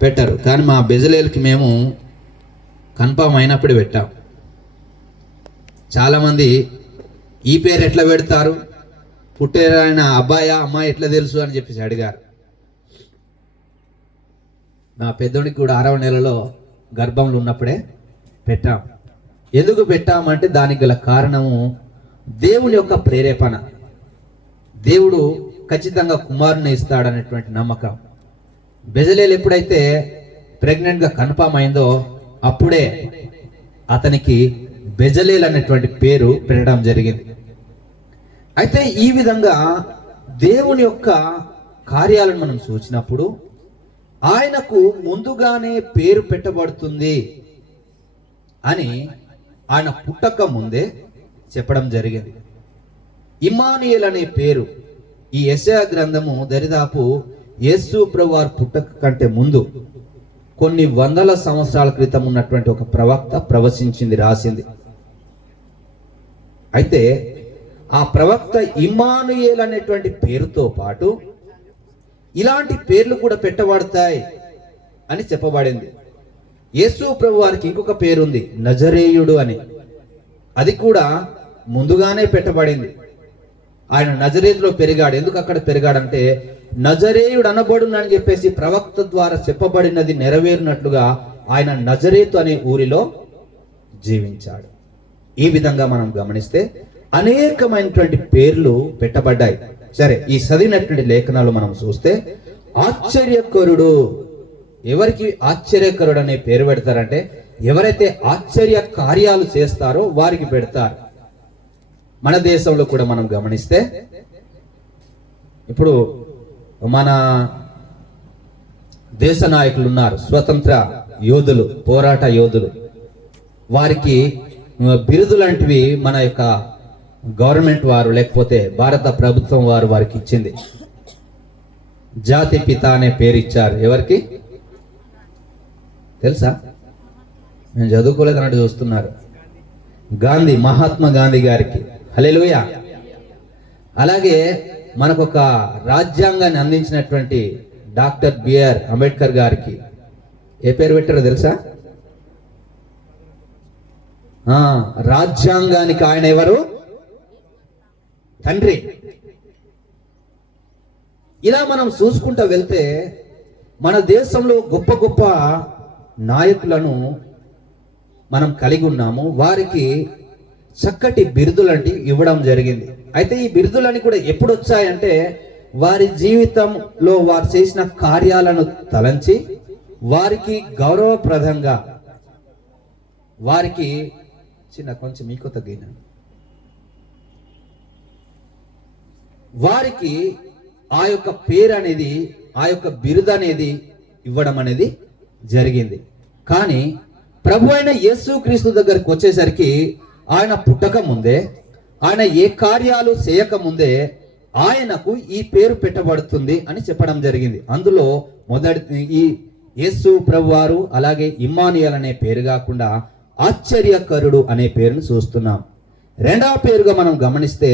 పెట్టారు. కానీ మా బెజలేలకి మేము కన్ఫామ్ అయినప్పుడు పెట్టాం. చాలామంది ఈ పేరు ఎట్లా పెడతారు, పుట్టేరైన అబ్బాయా అమ్మాయి ఎట్లా తెలుసు అని చెప్పేసి అడిగారు. నా పెద్దోడికి కూడా 6వ నెలలో గర్భంలో ఉన్నప్పుడే పెట్టాం. ఎందుకు పెట్టామంటే దానికి గల కారణము దేవుని యొక్క ప్రేరేపణ. దేవుడు ఖచ్చితంగా కుమారుని ఇస్తాడనేటువంటి నమ్మకం. బెజలేల్ ఎప్పుడైతే ప్రెగ్నెంట్గా కన్ఫామ్ అయిందో అప్పుడే అతనికి బెజలేల్ అనేటువంటి పేరు పెట్టడం జరిగింది. అయితే ఈ విధంగా దేవుని యొక్క కార్యాలను మనం చూసినప్పుడు ఆయనకు ముందుగానే పేరు పెట్టబడుతుంది అని ఆయన పుట్టక ముందే చెప్పడం జరిగింది. ఇమ్మానుయేల్ అనే పేరు ఈ యెషయా గ్రంథము దరిదాపు యేసు ప్రభువారు పుట్టక కంటే ముందు కొన్ని వందల సంవత్సరాల క్రితం ఉన్నటువంటి ఒక ప్రవక్త ప్రవచించింది, రాసింది. అయితే ఆ ప్రవక్త ఇమ్మానుయేల్ అనేటువంటి పేరుతో పాటు ఇలాంటి పేర్లు కూడా పెట్టబడతాయి అని చెప్పబడింది. యేసు ప్రభు వారికి ఇంకొక పేరుంది, నజరేయుడు అని. అది కూడా ముందుగానే పెట్టబడింది. ఆయన నజరేతులో పెరిగాడు. ఎందుకు అక్కడ పెరిగాడంటే నజరేయుడు అనబడును అని చెప్పేసి ప్రవక్త ద్వారా చెప్పబడినది నెరవేరినట్లుగా ఆయన నజరేతు అనే ఊరిలో జీవించాడు. ఈ విధంగా మనం గమనిస్తే అనేకమైనటువంటి పేర్లు పెట్టబడ్డాయి. సరే, ఈ చదివినటువంటి లేఖనాలు మనం చూస్తే ఆశ్చర్యకరుడు, ఎవరికి ఆశ్చర్యకరుడు అనే పేరు పెడతారంటే ఎవరైతే ఆశ్చర్య కార్యాలు చేస్తారో వారికి పెడతారు. మన దేశంలో కూడా మనం గమనిస్తే ఇప్పుడు మన దేశ నాయకులు ఉన్నారు, స్వతంత్ర యోధులు, పోరాట యోధులు. వారికి బిరుదు లాంటివి మన యొక్క గవర్నమెంట్ వారు లేకపోతే భారత ప్రభుత్వం వారు వారికి ఇచ్చింది. జాతి పిత అనే పేరు ఇచ్చారు. ఎవరికి తెలుసా? నేను చదువుకోలేదు అన్నట్టు చూస్తున్నారు. గాంధీ, మహాత్మా గాంధీ గారికి. హల్లెలూయా. అలాగే మనకు ఒక రాజ్యాంగాన్ని అందించినటువంటి డాక్టర్ బిఆర్ అంబేద్కర్ గారికి ఏ పేరు పెట్టారో తెలుసా? రాజ్యాంగానికి ఆయన ఎవరు? తండ్రి. ఇలా మనం చూసుకుంటూ వెళ్తే మన దేశంలో గొప్ప గొప్ప నాయకులను మనం కలిగి ఉన్నాము. వారికి చక్కటి బిరుదులంటి ఇవ్వడం జరిగింది. అయితే ఈ బిరుదులని కూడా ఎప్పుడు వచ్చాయంటే వారి జీవితంలో వారు చేసిన కార్యాలను తలంచి వారికి గౌరవప్రదంగా వారికి కొంచెం మీకు తగ్గిన వారికి ఆ యొక్క పేరు అనేది, ఆ యొక్క బిరుదు అనేది ఇవ్వడం అనేది జరిగింది. కానీ ప్రభు అయిన యేసుక్రీస్తు దగ్గరికి వచ్చేసరికి ఆయన పుట్టక ముందే, ఆయన ఏ కార్యాలు చేయక ముందే ఆయనకు ఈ పేరు పెట్టబడుతుంది అని చెప్పడం జరిగింది. అందులో మొదటి ఈ యేసు ప్రభు వారు, అలాగే ఇమ్మానుయేల్ అనే పేరు కాకుండా ఆశ్చర్యకరుడు అనే పేరును చూస్తున్నాం. రెండవ పేరుగా మనం గమనిస్తే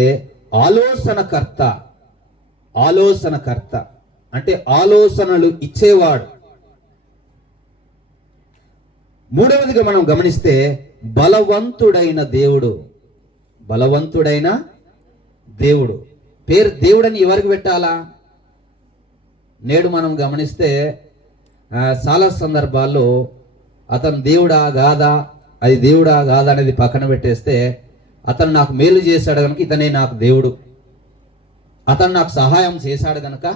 ఆలోచనకర్త. ఆలోచనకర్త అంటే ఆలోచనలు ఇచ్చేవాడు. మూడవదిగా మనం గమనిస్తే బలవంతుడైన దేవుడు. బలవంతుడైన దేవుడు. పేరు దేవుడని ఎవరికి పెట్టాలా? నేడు మనం గమనిస్తే చాలా సందర్భాల్లో అతను దేవుడా కాదా, అది దేవుడా కాదా అనేది పక్కన పెట్టేస్తే అతను నాకు మేలు చేశాడు కనుక ఇతనే నాకు దేవుడు, అతను నాకు సహాయం చేశాడు కనుక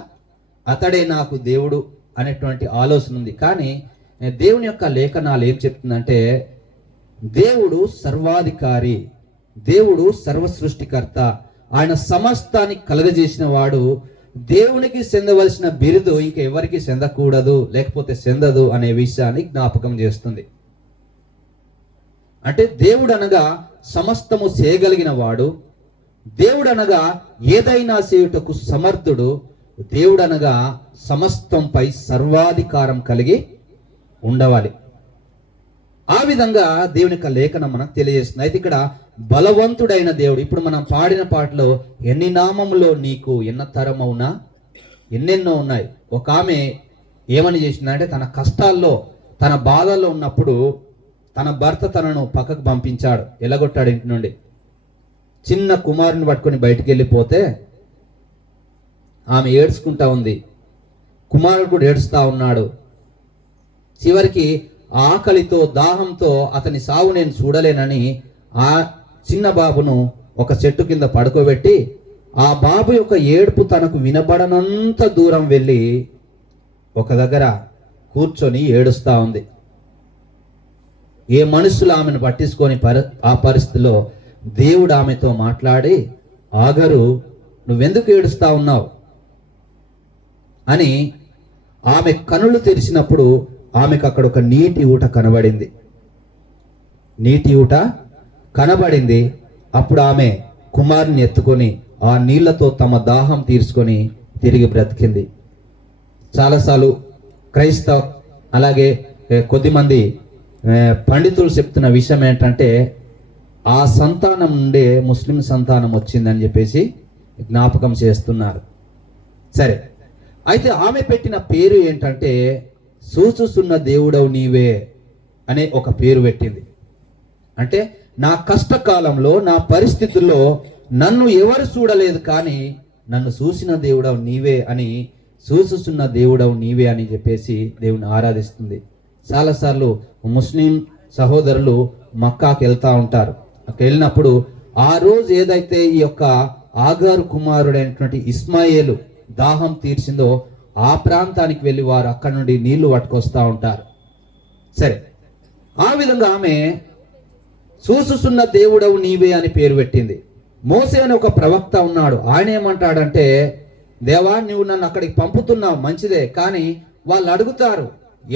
అతడే నాకు దేవుడు అనేటువంటి ఆలోచన ఉంది. కానీ దేవుని యొక్క లేఖనాలు ఏం చెప్తుందంటే దేవుడు సర్వాధికారి, దేవుడు సర్వసృష్టికర్త, ఆయన సమస్తాన్ని కలగజేసిన వాడు. దేవునికి చెందవలసిన బిరుదు ఇంక ఎవరికి చెందకూడదు, లేకపోతే చెందదు అనే విషయాన్ని జ్ఞాపకం చేస్తుంది. అంటే దేవుడు అనగా సమస్తము చేయగలిగిన వాడు, దేవుడు అనగా ఏదైనా చేయుటకు సమర్థుడు, దేవుడు అనగా సమస్తంపై సర్వాధికారం కలిగి ఉండవాలి. ఆ విధంగా దేవుని యొక్క లేఖనం మనకు తెలియజేస్తుంది. అయితే ఇక్కడ బలవంతుడైన దేవుడు. ఇప్పుడు మనం పాడిన పాటలో ఎన్ని నామములో నీకు ఎన్న తరమవునా, ఎన్నెన్నో ఉన్నాయి. ఒక ఆమె ఏమని చేసిందంటే తన కష్టాల్లో తన బాధల్లో ఉన్నప్పుడు తన భర్త తనను పక్కకు పంపించాడు, ఎలగొట్టాడు ఇంటి నుండి. చిన్న కుమారుని పట్టుకొని బయటికి వెళ్ళిపోతే ఆమె ఏడ్చుకుంటా ఉంది, కుమారుడు కూడా ఏడుస్తా ఉన్నాడు. చివరికి ఆకలితో దాహంతో అతని సావు నేను చూడలేనని ఆ చిన్న బాబును ఒక చెట్టు కింద పడుకోబెట్టి ఆ బాబు యొక్క ఏడుపు తనకు వినబడనంత దూరం వెళ్ళి ఒక దగ్గర కూర్చొని ఏడుస్తా ఉంది. ఏ మనుషులు ఆమెను పట్టించుకొని ఆ పరిస్థితిలో దేవుడు ఆమెతో మాట్లాడి, ఆగరు, నువ్వెందుకు ఏడుస్తా ఉన్నావు అని ఆమె కనులు తెరిచినప్పుడు ఆమెకు అక్కడ ఒక నీటి ఊట కనబడింది. నీటి ఊట కనబడింది. అప్పుడు ఆమె కుమారుని ఎత్తుకొని ఆ నీళ్లతో తమ దాహం తీర్చుకొని తిరిగి బ్రతికింది. చాలాసార్లు క్రైస్తవ అలాగే కొద్దిమంది పండితులు చెప్తున్న విషయం ఏంటంటే ఆ సంతానం నుండే ముస్లిం సంతానం వచ్చిందని చెప్పేసి జ్ఞాపకం చేస్తున్నారు. సరే, అయితే ఆమె పెట్టిన పేరు ఏంటంటే చూచుచున్న దేవుడవు నీవే అనే ఒక పేరు పెట్టింది. అంటే నా కష్టకాలంలో నా పరిస్థితుల్లో నన్ను ఎవరు చూడలేదు, కానీ నన్ను చూసిన దేవుడవు నీవే అని, చూచుచున్న దేవుడవు నీవే అని చెప్పేసి దేవుని ఆరాధిస్తుంది. చాలాసార్లు ముస్లిం సహోదరులు మక్కాకి వెళ్తూ ఉంటారు. అక్కడ వెళ్ళినప్పుడు ఆ రోజు ఏదైతే ఈ యొక్క ఆగారు కుమారుడైనటువంటి ఇస్మాయేలు దాహం తీర్చిందో ఆ ప్రాంతానికి వెళ్ళి వారు అక్కడ నుండి నీళ్లు పట్టుకొస్తూ ఉంటారు. సరే, ఆ విధంగా ఆమె చూసుచున్న దేవుడవు నీవే అని పేరు పెట్టింది. మోసే అని ఒక ప్రవక్త ఉన్నాడు. ఆయన ఏమంటాడంటే, దేవా నువ్వు నన్ను అక్కడికి పంపుతున్నావు మంచిదే, కానీ వాళ్ళు అడుగుతారు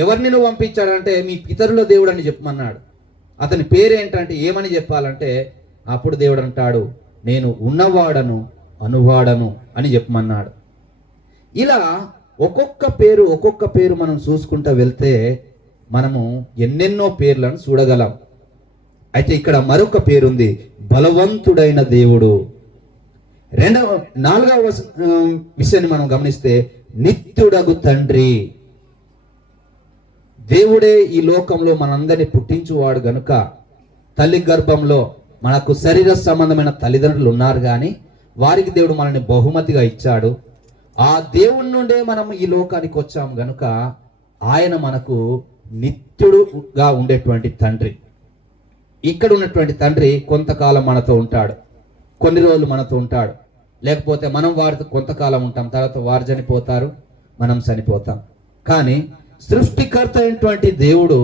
ఎవరిని నువ్వు పంపించాడంటే మీ పితరుల దేవుడు అని చెప్పమన్నాడు. అతని పేరేంటంటే ఏమని చెప్పాలంటే అప్పుడు దేవుడు అంటాడు, నేను ఉన్నవాడను అనువాడను అని చెప్పమన్నాడు. ఇలా ఒక్కొక్క పేరు మనం చూసుకుంటూ వెళ్తే మనము ఎన్నెన్నో పేర్లను చూడగలం. అయితే ఇక్కడ మరొక పేరుంది, బలవంతుడైన దేవుడు. 4వ విషయాన్ని మనం గమనిస్తే నిత్యుడగు తండ్రి. దేవుడే ఈ లోకంలో మనందరినీ పుట్టించువాడు గనుక తల్లి గర్భంలో మనకు శరీర సంబంధమైన తల్లిదండ్రులు ఉన్నారు, కానీ వారికి దేవుడు మనల్ని బహుమతిగా ఇచ్చాడు. ఆ దేవుడి నుండే మనం ఈ లోకానికి వచ్చాం గనుక ఆయన మనకు నిత్యుడుగా ఉండేటువంటి తండ్రి. ఇక్కడ ఉన్నటువంటి తండ్రి కొంతకాలం మనతో ఉంటాడు, కొన్ని రోజులు మనతో ఉంటాడు, లేకపోతే మనం వారితో కొంతకాలం ఉంటాం, తర్వాత వారు చనిపోతారు, మనం చనిపోతాం. కానీ సృష్టికర్త అయినటువంటి దేవుడు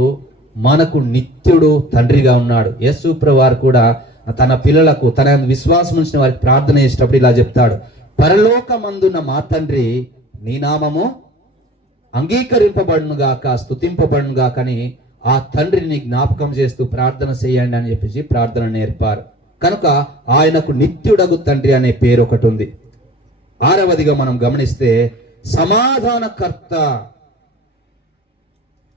మనకు నిత్యుడు తండ్రిగా ఉన్నాడు. యేసు ప్రభువారు కూడా తన పిల్లలకు తన విశ్వాసం ఉంచిన వారికి ప్రార్థన చేసేటప్పుడు ఇలా చెప్తాడు, పరలోకమందున్న మా తండ్రి నీ నామము అంగీకరింపబడును గాక, స్తుతింపబడును గాక అని ఆ తండ్రిని జ్ఞాపకం చేస్తూ ప్రార్థన చేయండి అని చెప్పేసి ప్రార్థన నేర్పారు. కనుక ఆయనకు నిత్యుడగు తండ్రి అనే పేరు ఒకటి ఉంది. 6వదిగా మనం గమనిస్తే సమాధానకర్త,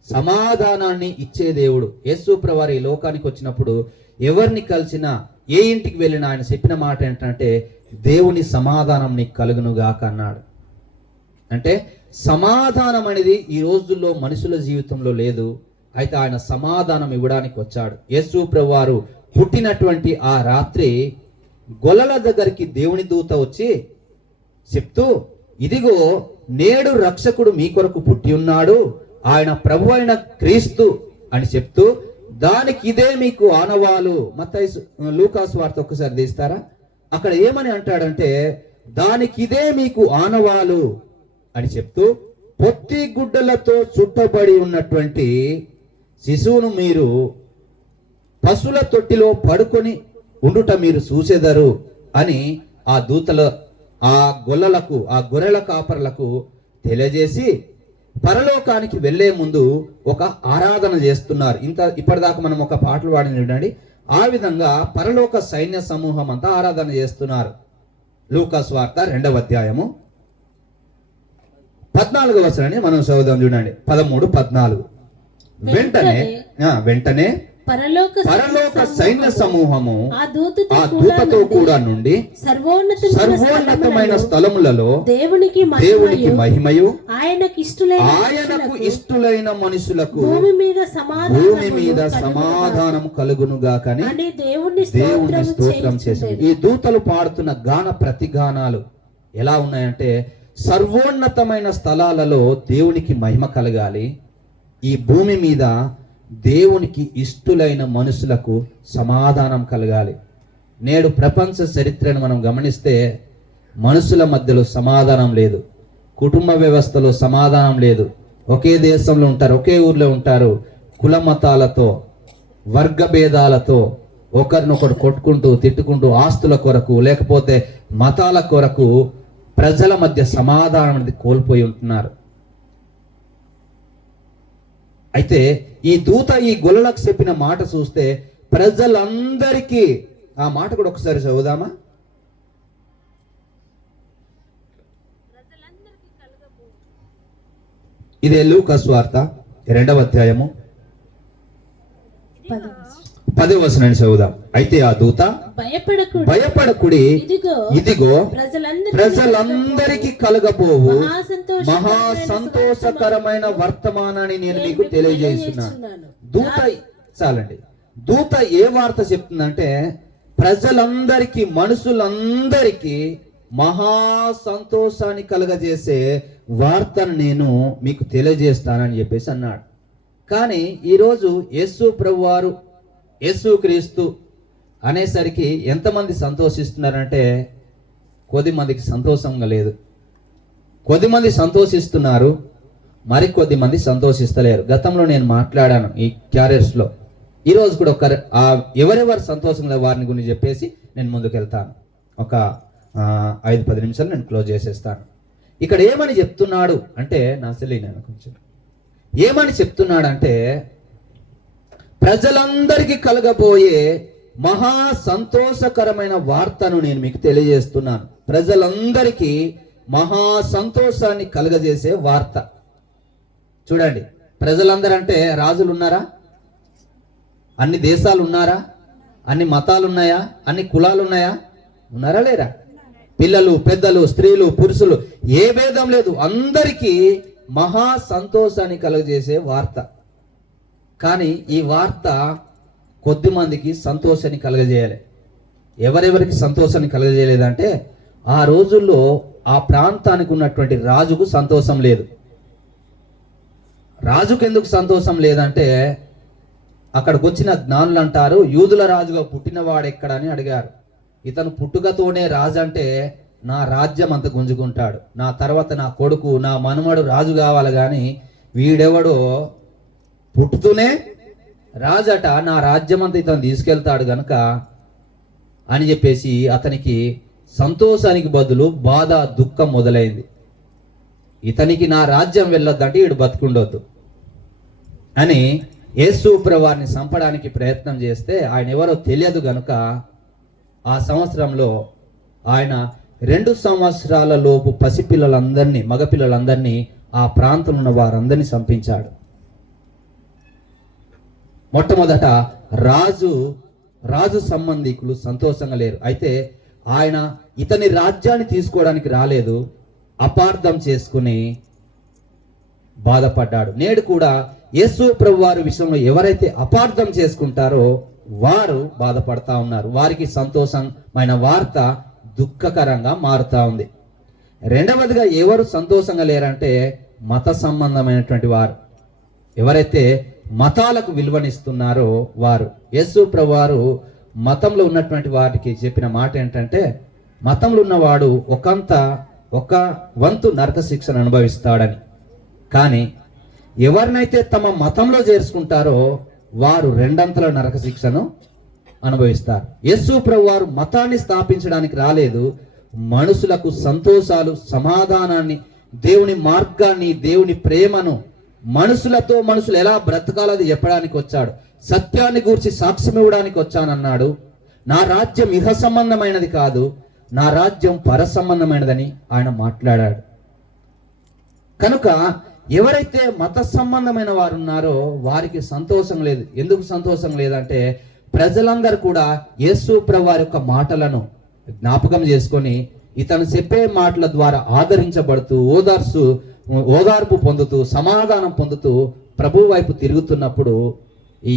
సమాధానాన్ని ఇచ్చే దేవుడు. యేసు ప్రభువారు ఈ లోకానికి వచ్చినప్పుడు ఎవరిని కలిసినా ఏ ఇంటికి వెళ్ళినా ఆయన చెప్పిన మాట ఏంటంటే దేవుని సమాధానం నీకు కలుగునుగాక అన్నాడు. అంటే సమాధానం అనేది ఈ రోజుల్లో మనుషుల జీవితంలో లేదు, అయితే ఆయన సమాధానం ఇవ్వడానికి వచ్చాడు. యేసు ప్రభువారు పుట్టినటువంటి ఆ రాత్రి గొల్లల దగ్గరికి దేవుని దూత వచ్చి చెప్తూ, ఇదిగో నేడు రక్షకుడు మీ కొరకు పుట్టి ఉన్నాడు, ఆయన ప్రభు అయిన క్రీస్తు అని చెప్తూ, దానికి ఇదే మీకు ఆనవాలు. మత్తయి లూకాసు వార్త ఒక్కసారి తీస్తారా? అక్కడ ఏమని అంటాడంటే దానికి ఇదే మీకు ఆనవాలు అని చెప్తూ, పొత్తి గుడ్డలతో చుట్టబడి ఉన్నటువంటి శిశువును మీరు పశువుల తొట్టిలో పడుకొని ఉండుట మీరు చూసేదరు అని ఆ దూతల ఆ గొల్లలకు ఆ గొర్రెల కాపరులకు తెలియజేసి పరలోకానికి వెళ్లే ముందు ఒక ఆరాధన చేస్తున్నారు. ఇప్పటిదాకా మనం ఒక పాటలు పాడిన చూడండి, ఆ విధంగా పరలోక సైన్య సమూహం అంతా ఆరాధన చేస్తున్నారు. లూకాసు వార్త 2వ అధ్యాయము 14వ వచనాన్ని మనం చదువుదాం చూడండి. 13, 14. వెంటనే పరలోక సైన్య సమూహము ఆ దూతతో ఆ దూతతో కూడా నుండి సర్వోన్నతమైన స్థలములలో దేవునికి మహిమయు ఆయనకు ఇష్టులైన మనుషులకు భూమి మీద సమాధానం కలుగునుగా అని దేవుణ్ణి స్తోత్రం చేసింది. ఈ దూతలు పాడుతున్న గాన ప్రతిగానాలు ఎలా ఉన్నాయంటే, సర్వోన్నతమైన స్థలాలలో దేవునికి మహిమ కలగాలి, ఈ భూమి మీద దేవునికి ఇష్టులైన మనుషులకు సమాధానం కలగాలి. నేడు ప్రపంచ చరిత్రను మనం గమనిస్తే మనుషుల మధ్యలో సమాధానం లేదు, కుటుంబ వ్యవస్థలో సమాధానం లేదు, ఒకే దేశంలో ఉంటారు, ఒకే ఊర్లో ఉంటారు, కుల మతాలతో వర్గ భేదాలతో ఒకరినొకరు కొట్టుకుంటూ తిట్టుకుంటూ ఆస్తుల కొరకు లేకపోతే మతాల కొరకు ప్రజల మధ్య సమాధానం అనేది కోల్పోయి ఉంటున్నారు. అయితే ఈ దూత ఈ గొల్లలకు చెప్పిన మాట చూస్తే ప్రజలందరికీ, ఆ మాట కూడా ఒకసారి చదువుదామా? ఇదే లూకా సువార్త 2వ అధ్యాయము 10వ వచనాన్ని చదువుదాం. అయితే ఆ దూత భయపడకుడి, ఇదిగో ప్రజలందరికీ కలగబోవు మహా సంతోషకరమైన వర్తమానాన్ని నేను మీకు తెలియజేస్తున్నాను. దూత చాలండి. దూత ఏ వార్త చెప్తుందంటే, ప్రజలందరికీ మనుషులందరికీ మహా సంతోషాన్ని కలగజేసే వార్తను నేను మీకు తెలియజేస్తానని చెప్పేసి అన్నాడు. కానీ ఈరోజు యేసు ప్రభువారు యేసు క్రీస్తు అనేసరికి ఎంతమంది సంతోషిస్తున్నారంటే, కొద్దిమందికి సంతోషంగా లేదు. కొద్దిమంది సంతోషిస్తున్నారు, మరికొద్ది మంది సంతోషిస్తలేరు. గతంలో నేను మాట్లాడాను ఈ క్యారియర్స్లో. ఈరోజు కూడా ఎవరెవరు సంతోషంగా వారిని గురించి చెప్పేసి నేను ముందుకు వెళ్తాను. ఒక 5-10 నిమిషాలు నేను క్లోజ్ చేసేస్తాను. ఇక్కడ ఏమని చెప్తున్నాడు అంటే, నా సెల్లి నేను కొంచెం ఏమని చెప్తున్నాడంటే, ప్రజలందరికీ కలగబోయే మహా సంతోషకరమైన వార్తను నేను మీకు తెలియజేస్తున్నాను. ప్రజలందరికీ మహా సంతోషాన్ని కలగజేసే వార్త. చూడండి, ప్రజలందరూ అంటే రాజులు ఉన్నారా? అన్ని దేశాలు ఉన్నారా? అన్ని మతాలు ఉన్నాయా? అన్ని కులాలు ఉన్నాయా? ఉన్నారా లేరా? పిల్లలు, పెద్దలు, స్త్రీలు, పురుషులు, ఏ భేదం లేదు. అందరికీ మహా సంతోషాన్ని కలుగజేసే వార్త. కానీ ఈ వార్త కొద్ది మందికి సంతోషాన్ని కలుగజేయాలి. ఎవరెవరికి సంతోషాన్ని కలుగజేయలేదంటే, ఆ రోజుల్లో ఆ ప్రాంతానికి ఉన్నటువంటి రాజుకు సంతోషం లేదు. రాజుకు ఎందుకు సంతోషం లేదంటే, అక్కడికి వచ్చిన జ్ఞానులు అంటారు, యూదుల రాజుగా పుట్టినవాడు ఎక్కడ అని అడిగారు. ఇతను పుట్టుకతోనే రాజు అంటే నా రాజ్యం అంత గుంజుకుంటాడు, నా తర్వాత నా కొడుకు, నా మనుమడు రాజు కావాలి, కానీ వీడెవడో పుట్టుతూనే రాజట, నా రాజ్యం అంతా ఇతను తీసుకెళ్తాడు గనక అని చెప్పేసి అతనికి సంతోషానికి బదులు బాధ, దుఃఖం మొదలైంది. ఇతనికి నా రాజ్యం వెళ్ళొద్దంటే వీడు బతుకుండొద్దు అని యేసు ప్రభువారిని చంపడానికి ప్రయత్నం చేస్తే, ఆయన ఎవరో తెలియదు గనుక ఆ సంవత్సరంలో ఆయన 2 సంవత్సరాల లోపు పసిపిల్లలందరినీ, మగపిల్లలందరినీ, ఆ ప్రాంతంలో ఉన్న వారందరినీ చంపించాడు. మొట్టమొదట రాజు సంబంధికులు సంతోషంగా లేరు. అయితే ఆయన ఇతని రాజ్యాన్ని తీసుకోవడానికి రాలేదు, అపార్థం చేసుకుని బాధపడ్డాడు. నేడు కూడా యేసు ప్రభువారి విషయంలో ఎవరైతే అపార్థం చేసుకుంటారో వారు బాధపడతా ఉన్నారు. వారికి సంతోషమైన వార్త దుఃఖకరంగా మారుతా ఉంది. రెండవదిగా ఎవరు సంతోషంగా లేరంటే, మత సంబంధమైనటువంటి వారు. ఎవరైతే మతాలకు విలువనిస్తున్నారో వారు. యేసు ప్రభువారు మతంలో ఉన్నటువంటి వారికి చెప్పిన మాట ఏంటంటే, మతంలో ఉన్నవాడు ఒక వంతు నరక శిక్షను అనుభవిస్తాడని. కానీ ఎవరినైతే తమ మతంలో చేర్చుకుంటారో వారు 2 అంతల నరక శిక్షను అనుభవిస్తారు. యేసు ప్రభువారు మతాన్ని స్థాపించడానికి రాలేదు, మనుషులకు సంతోషాలు, సమాధానాన్ని, దేవుని మార్గాన్ని, దేవుని ప్రేమను, మనుషులు ఎలా బ్రతకాలది చెప్పడానికి వచ్చాడు. సత్యాన్ని గూర్చి సాక్ష్యం ఇవ్వడానికి వచ్చానన్నాడు. నా రాజ్యం ఇహ సంబంధమైనది కాదు, నా రాజ్యం పర సంబంధమైనదని ఆయన మాట్లాడాడు. కనుక ఎవరైతే మత సంబంధమైన వారు ఉన్నారో వారికి సంతోషం లేదు. ఎందుకు సంతోషం లేదంటే ప్రజలందరూ కూడా యేసు ప్రభువారి యొక్క మాటలను జ్ఞాపకం చేసుకొని ఇతను చెప్పే మాటల ద్వారా ఆదరించబడుతూ ఓదార్పు పొందుతూ సమాధానం పొందుతూ ప్రభు వైపు తిరుగుతున్నప్పుడు ఈ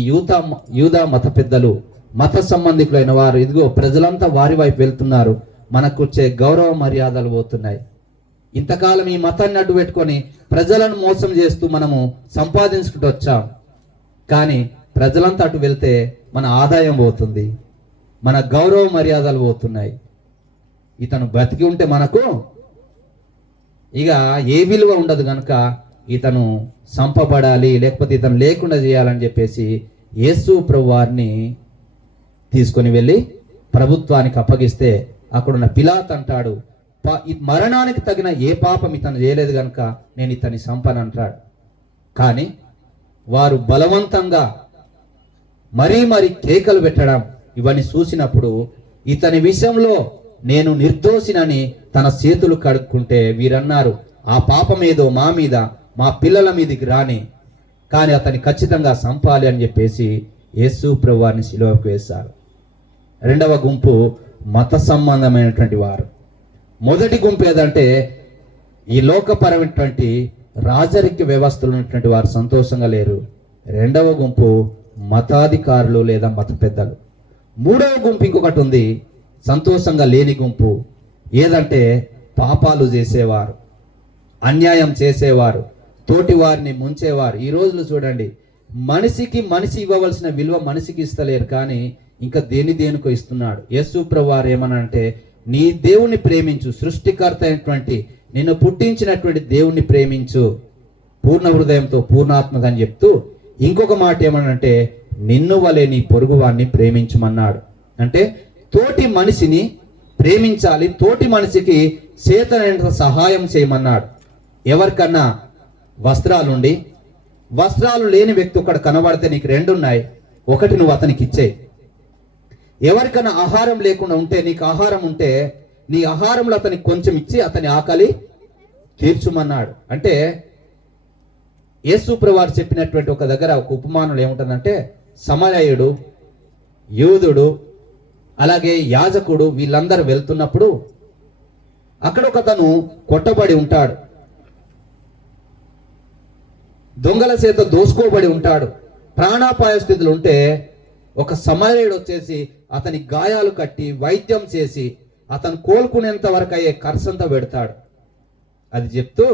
యూదా మత పెద్దలు, మత సంబంధికులైన వారు, ఇదిగో ప్రజలంతా వారి వైపు వెళ్తున్నారు, మనకు వచ్చే గౌరవ మర్యాదలు పోతున్నాయి. ఇంతకాలం ఈ మతాన్ని అడ్డు పెట్టుకొని ప్రజలను మోసం చేస్తూ మనము సంపాదించుకుంటూ వచ్చాం. కానీ ప్రజలంతా అటు వెళ్తే మన ఆదాయం పోతుంది, మన గౌరవ మర్యాదలు పోతున్నాయి. ఇతను బ్రతికి ఉంటే మనకు ఇక ఏ విలువ ఉండదు కనుక ఇతను సంపబడాలి, లేకపోతే ఇతను లేకుండా చేయాలని చెప్పేసి యేసు ప్రభువారిని తీసుకొని వెళ్ళి ప్రభుత్వానికి అప్పగిస్తే అక్కడున్న పిలాతు అంటాడు, మరణానికి తగిన ఏ పాపం ఇతను చేయలేదు కనుక నేను ఇతని సంపను అంటాడు. కానీ వారు బలవంతంగా మరీ కేకలు పెట్టడం ఇవన్నీ చూసినప్పుడు ఇతని విషయంలో నేను నిర్దోషినని తన చేతులు కడుక్కుంటే వీరన్నారు, ఆ పాపం ఏదో మా మీద, మా పిల్లల మీదకి రాని, కానీ అతన్ని ఖచ్చితంగా సంపాలి అని చెప్పేసి యేసు ప్రభువారిని శిలువకు వేశారు. రెండవ గుంపు మత సంబంధమైనటువంటి వారు. మొదటి గుంపు ఏదంటే ఈ లోకపరమైనటువంటి రాజరిక వ్యవస్థలు ఉన్నటువంటి వారు సంతోషంగా లేరు. రెండవ గుంపు మతాధికారులు లేదా మత పెద్దలు. మూడవ గుంపు ఇంకొకటి ఉంది, సంతోషంగా లేని గుంపు. ఏదంటే పాపాలు చేసేవారు, అన్యాయం చేసేవారు, తోటి వారిని ముంచేవారు. ఈ రోజులు చూడండి, మనిషి ఇవ్వవలసిన విలువ మనిషికి ఇస్తలేరు, కానీ ఇంకా దేనికో ఇస్తున్నాడు. యేసు ప్రభువారు ఏమనంటే నీ దేవుణ్ణి ప్రేమించు, సృష్టికర్త అయినటువంటి నిన్ను పుట్టించినటువంటి దేవుణ్ణి ప్రేమించు పూర్ణ హృదయంతో పూర్ణాత్మగా అని చెప్తూ ఇంకొక మాట ఏమనంటే నిన్ను వలె నీ పొరుగు వారిని ప్రేమించమన్నాడు. అంటే తోటి మనిషిని ప్రేమించాలి, తోటి మనిషికి చేతనైనంత సహాయం చేయమన్నాడు. ఎవరికన్నా వస్త్రాలు లేని వ్యక్తి ఒకడు కనబడితే నీకు రెండు ఉన్నాయి, ఒకటి నువ్వు అతనికి ఇచ్చేయి. ఎవరికైనా ఆహారం లేకుండా ఉంటే, నీకు ఆహారం ఉంటే నీ ఆహారంలో అతనికి కొంచెం ఇచ్చి అతని ఆకలి తీర్చుమన్నాడు. అంటే యేసు ప్రభువారు చెప్పినటువంటి ఒక దగ్గర ఒక ఉపమానం ఏముంటుందంటే సమరయుడు, యూదుడు, అలాగే యాజకుడు వీళ్ళందరూ వెళ్తున్నప్పుడు అక్కడ ఒకతను కొట్టబడి ఉంటాడు, దొంగల చేత దోసుకోబడి ఉంటాడు, ప్రాణాపాయ స్థితిలో ఉంటే ఒక సమరయుడు వచ్చేసి అతని గాయాలు కట్టి వైద్యం చేసి అతను కోలుకునేంత వరకు అయ్యే ఖర్చంతా పెడతాడు. అది చెప్తూ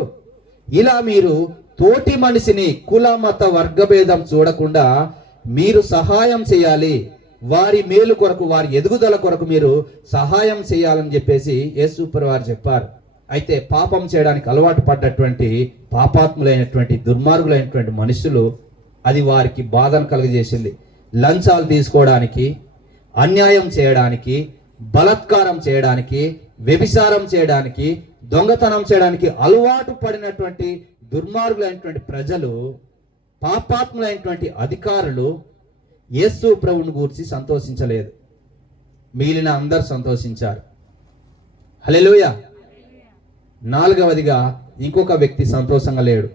ఇలా మీరు తోటి మనిషిని కుల మత వర్గభేదం చూడకుండా మీరు సహాయం చేయాలి, వారి మేలు కొరకు, వారి ఎదుగుదల కొరకు మీరు సహాయం చేయాలని చెప్పేసి యేసు ప్రభువారు చెప్పారు. అయితే పాపం చేయడానికి అలవాటు పడ్డటువంటి పాపాత్ములైనటువంటి దుర్మార్గులైనటువంటి మనుషులు అది వారికి బాధను కలుగజేసింది. లంచాలు తీసుకోవడానికి, అన్యాయం చేయడానికి, బలాత్కారం చేయడానికి, వ్యభిచారం చేయడానికి, దొంగతనం చేయడానికి అలవాటు పడినటువంటి దుర్మార్గులైనటువంటి ప్రజలు, పాపాత్ములైనటువంటి అధికారులు యేసు ప్రభువుని గురించి సంతోషించలేదు. మిగిలిన అందరు సంతోషించారు. హల్లెలూయా. నాలుగవదిగా ఇంకొక వ్యక్తి సంతోషంగా లేడు.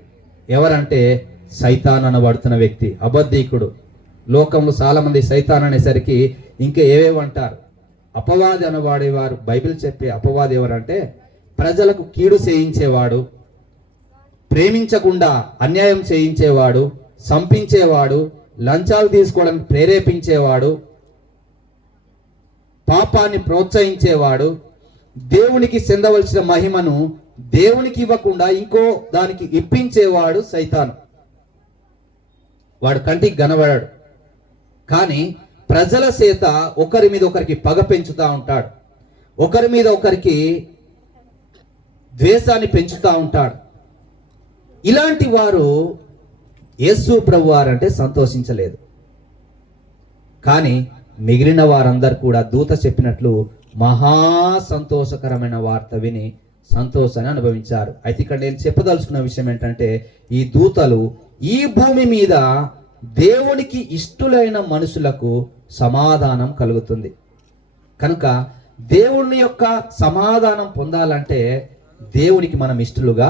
ఎవరంటే సైతాన్ అనబడుతున్న వ్యక్తి, అబద్ధీకుడు. లోకంలో చాలా మంది సైతాన్ అనేసరికి ఇంకా ఏవేవంటారు. అపవాది అనబడేవారు, బైబిల్ చెప్పే అపవాది ఎవరంటే ప్రజలకు కీడు చేయించేవాడు, ప్రేమించకుండా అన్యాయం చేయించేవాడు, సంపించేవాడు, లంచాలు తీసుకోవడానికి ప్రేరేపించేవాడు, పాపాన్ని ప్రోత్సహించేవాడు, దేవునికి చెందవలసిన మహిమను దేవునికి ఇవ్వకుండా ఇంకో దానికి ఇప్పించేవాడు సైతాను. వాడు కంటికి కనబడాడు, కానీ ప్రజల చేత ఒకరి మీద ఒకరికి పగ పెంచుతూ ఉంటాడు, ఒకరి మీద ఒకరికి ద్వేషాన్ని పెంచుతూ ఉంటాడు. ఇలాంటి వారు యేసు ప్రభువారు అంటే సంతోషించలేదు. కానీ మిగిలిన వారందరూ కూడా దూత చెప్పినట్లు మహా సంతోషకరమైన వార్త విని సంతోషాన్ని అనుభవించారు. అయితే ఇక్కడ నేను చెప్పదలుచుకున్న విషయం ఏంటంటే ఈ దూతలు ఈ భూమి మీద దేవునికి ఇష్టలైన మనుషులకు సమాధానం కలుగుతుంది కనుక దేవుని యొక్క సమాధానం పొందాలంటే దేవునికి మనం ఇష్టలుగా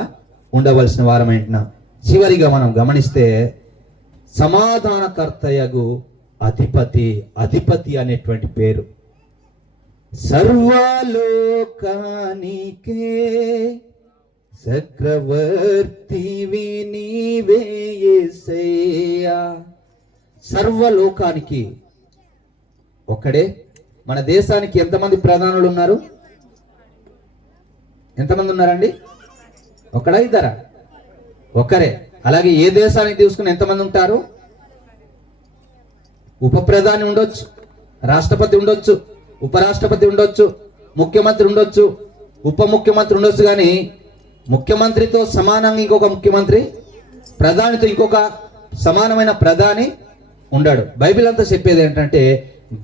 ఉండవలసిన వారమైంటున్నాం. చివరిగా మనం గమనిస్తే సమాధానకర్తయగు అధిపతి, అధిపతి అనేటువంటి పేరు. సర్వలోకానికే చక్రవర్తివి నీవే యేసయ్యా. సర్వలోకానికి ఒక్కడే. మన దేశానికి ఎంతమంది ప్రధానులు ఉన్నారు? ఎంతమంది ఉన్నారండి? ఒక్కడా ఇద్దరా? ఒక్కరే. అలాగే ఏ దేశానికి తీసుకుని ఎంతమంది ఉంటారు? ఉప ప్రధాని ఉండొచ్చు, రాష్ట్రపతి ఉండొచ్చు, ఉపరాష్ట్రపతి ఉండొచ్చు, ముఖ్యమంత్రి ఉండొచ్చు, ఉప ముఖ్యమంత్రి ఉండొచ్చు. కానీ ముఖ్యమంత్రితో సమానంగా ఇంకొక ముఖ్యమంత్రి, ప్రధానితో ఇంకొక సమానమైన ప్రధాని ఉండాడు. బైబిల్ అంతా చెప్పేది ఏంటంటే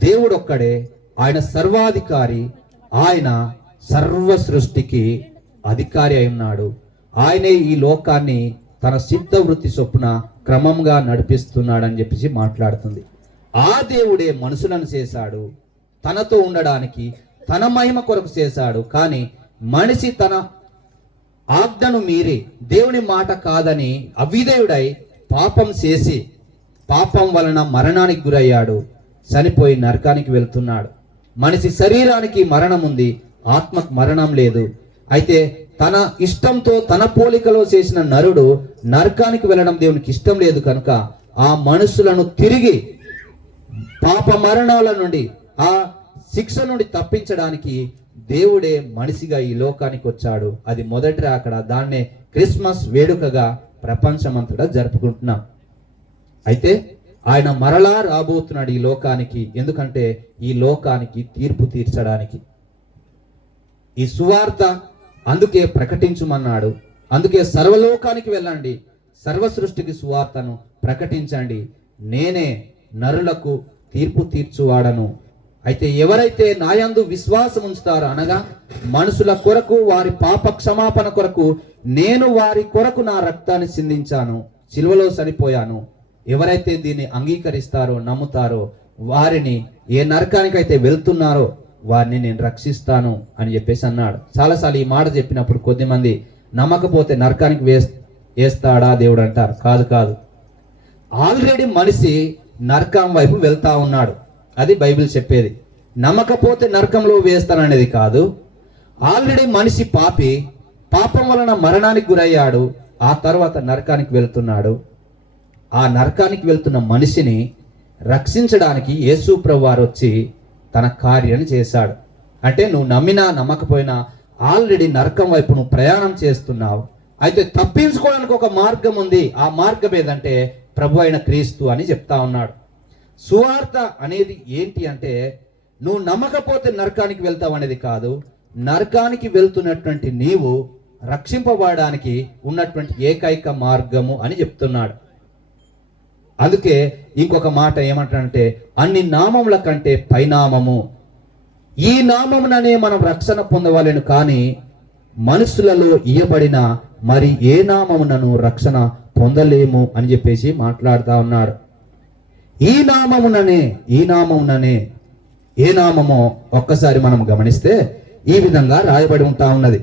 దేవుడు ఒక్కడే, ఆయన సర్వాధికారి, ఆయన సర్వ సృష్టికి అధికారి అయి ఉన్నాడు. ఆయనే ఈ లోకాన్ని తన సిద్ధ వృత్తి చొప్పున క్రమంగా నడిపిస్తున్నాడని చెప్పేసి మాట్లాడుతుంది. ఆ దేవుడే మనుషులను చేశాడు, తనతో ఉండడానికి, తన మహిమ కొరకు చేశాడు. కానీ మనిషి తన ఆజ్ఞను మీరి దేవుని మాట కాదని అవిధేయుడై పాపం చేసి పాపం వలన మరణానికి గురయ్యాడు, చనిపోయి నరకానికి వెళ్తున్నాడు. మనిషి శరీరానికి మరణం ఉంది, ఆత్మకు మరణం లేదు. అయితే తన ఇష్టంతో తన పోలికలో చేసిన నరుడు నరకానికి వెళ్ళడం దేవునికి ఇష్టం లేదు. కనుక ఆ మనుషులను తిరిగి పాప మరణాల నుండి, ఆ శిక్ష నుండి తప్పించడానికి దేవుడే మనిషిగా ఈ లోకానికి వచ్చాడు. అది మొదటి రాకడ. దాన్నే క్రిస్మస్ వేడుకగా ప్రపంచమంతటా జరుపుకుంటున్నాం. అయితే ఆయన మరలా రాబోతున్నాడు ఈ లోకానికి. ఎందుకంటే ఈ లోకానికి తీర్పు తీర్చడానికి. ఈ సువార్త అందుకే ప్రకటించమన్నాడు. అందుకే సర్వలోకానికి వెళ్ళండి, సర్వ సృష్టికి సువార్తను ప్రకటించండి, నేనే నరులకు తీర్పు తీర్చువాడను. అయితే ఎవరైతే నాయందు విశ్వాసం ఉంచుతారో, అనగా మనుషుల కొరకు, వారి పాప క్షమాపణ కొరకు నేను వారి కొరకు నా రక్తాన్ని చిందించాను, సిలువలో చనిపోయాను, ఎవరైతే దీన్ని అంగీకరిస్తారో, నమ్ముతారో, వారిని ఏ నరకానికైతే వెళ్తున్నారో వారిని నేను రక్షిస్తాను అని చెప్పేసి అన్నాడు. చాలాసార్లు ఈ మాట చెప్పినప్పుడు కొద్దిమంది నమ్మకపోతే నరకానికి వేస్తాడా దేవుడు అంటారు. కాదు కాదు, ఆల్రెడీ మనిషి నరకం వైపు వెళ్తా ఉన్నాడు. అది బైబిల్ చెప్పేది. నమ్మకపోతే నరకంలో వేస్తాననేది కాదు. ఆల్రెడీ మనిషి పాపి, పాపం వలన మరణానికి గురయ్యాడు, ఆ తర్వాత నరకానికి వెళ్తున్నాడు. ఆ నరకానికి వెళ్తున్న మనిషిని రక్షించడానికి యేసు ప్రభువారు వచ్చి తన కార్యాన్ని చేశాడు. అంటే నువ్వు నమ్మినా నమ్మకపోయినా ఆల్రెడీ నరకం వైపు నువ్వు ప్రయాణం చేస్తున్నావు. అయితే తప్పించుకోవడానికి ఒక మార్గం ఉంది. ఆ మార్గం ఏదంటే ప్రభు అయిన క్రీస్తు అని చెప్తా ఉన్నాడు. సువార్త అనేది ఏంటి అంటే నువ్వు నమ్మకపోతే నరకానికి వెళ్తావు అనేది కాదు. నరకానికి వెళ్తున్నటువంటి నీవు రక్షింపబడడానికి ఉన్నటువంటి ఏకైక మార్గము అని చెప్తున్నాడు. అందుకే ఇంకొక మాట ఏమంటాడంటే అన్ని నామముల కంటే పైనామము, ఈ నామముననే మనం రక్షణ పొందవలెను, కానీ మనుషులలో ఇయ్యబడిన మరి ఏ నామమునను రక్షణ పొందలేము అని చెప్పేసి మాట్లాడుతా ఉన్నాడు. ఈ నామముననే ఏ నామమో ఒక్కసారి మనం గమనిస్తే ఈ విధంగా రాయబడి ఉంటా ఉన్నది.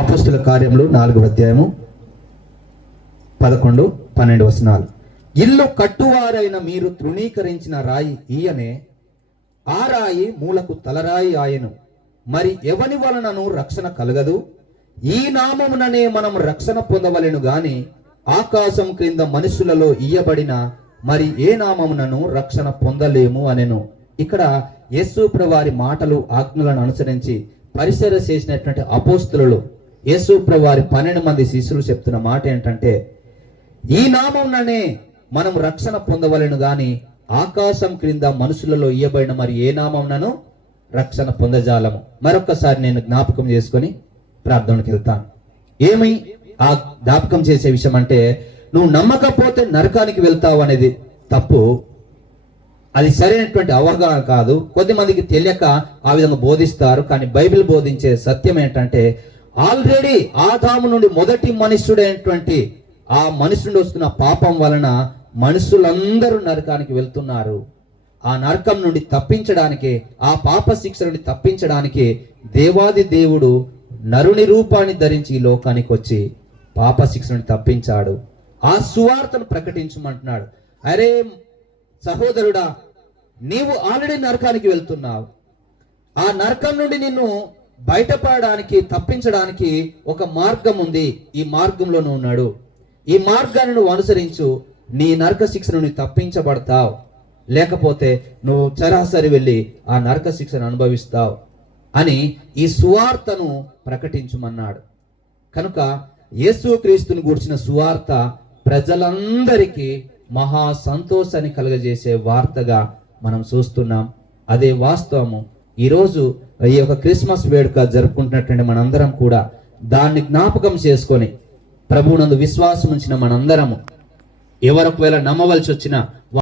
అపోస్తుల కార్యములు 4వ అధ్యాయము 11-12 వచనాలు. ఇల్లు కట్టువారైన మీరు తృణీకరించిన రాయి ఈయనే, ఆ రాయి మూలకు తలరాయి ఆయను. మరి ఎవని వలనను రక్షణ కలగదు, ఈ నామముననే మనం రక్షణ పొందవలెను గాని ఆకాశం క్రింద మనుషులలో ఇయ్యబడిన మరి ఏ నామమునను రక్షణ పొందలేము అనెను. ఇక్కడ యేసు ప్రభువారి మాటలు, ఆజ్ఞలను అనుసరించి పరిచర్య చేసినటువంటి అపోస్తులు, యేసు ప్రభువారి 12 మంది శిష్యులు చెప్తున్న మాట ఏంటంటే ఈ నామముననే మనం రక్షణ పొందవలెను గాని ఆకాశం క్రింద మనుషులలో ఇయ్యబడిన మరి ఏ నామమునను రక్షణ పొందజాలము. మరొక్కసారి నేను జ్ఞాపకం చేసుకొని ప్రార్థనకి వెళ్తాను. ఏమి ఆ జ్ఞాపకం చేసే విషయం అంటే నువ్వు నమ్మకపోతే నరకానికి వెళ్తావు అనేది తప్పు. అది సరైనటువంటి అవగాహన కాదు. కొద్దిమందికి తెలియక ఆ విధంగా బోధిస్తారు. కానీ బైబిల్ బోధించే సత్యం ఏంటంటే, ఆల్రెడీ ఆదాము నుండి మొదటి మనుష్యుడైనటువంటి ఆ మనుషుడు వస్తున్న పాపం వలన మనుషులందరూ నరకానికి వెళ్తున్నారు. ఆ నరకం నుండి తప్పించడానికి, ఆ పాప శిక్ష నుండి తప్పించడానికి దేవాది దేవుడు నరుని రూపాన్ని ధరించి ఈ లోకానికి వచ్చి పాప శిక్ష నుండి తప్పించాడు. ఆ సువార్తను ప్రకటించమంటున్నాడు. అరే సహోదరుడా, నీవు ఆల్రెడీ నరకానికి వెళ్తున్నావు. ఆ నరకం నుండి నిన్ను బయటపడడానికి, తప్పించడానికి ఒక మార్గం ఉంది. ఈ మార్గంలో నువ్వు ఉన్నాడు. ఈ మార్గాన్ని నువ్వు అనుసరించు, నీ నరక శిక్ష నుండి తప్పించబడతావు. లేకపోతే నువ్వు సరాసరి వెళ్ళి ఆ నరక శిక్షను అనుభవిస్తావు అని ఈ సువార్తను ప్రకటించమన్నాడు. కనుక యేసుక్రీస్తుని గూర్చిన సువార్త ప్రజలందరికీ మహా సంతోషాన్ని కలుగజేసే వార్తగా మనం చూస్తున్నాం. అదే వాస్తవము. ఈరోజు ఈ యొక్క క్రిస్మస్ వేడుక జరుపుకుంటున్నటువంటి మనందరం కూడా దాన్ని జ్ఞాపకం చేసుకొని ప్రభువునందు విశ్వాసం ఉంచిన మనందరము ఎవరొకవేళ నమ్మవలసి వచ్చినా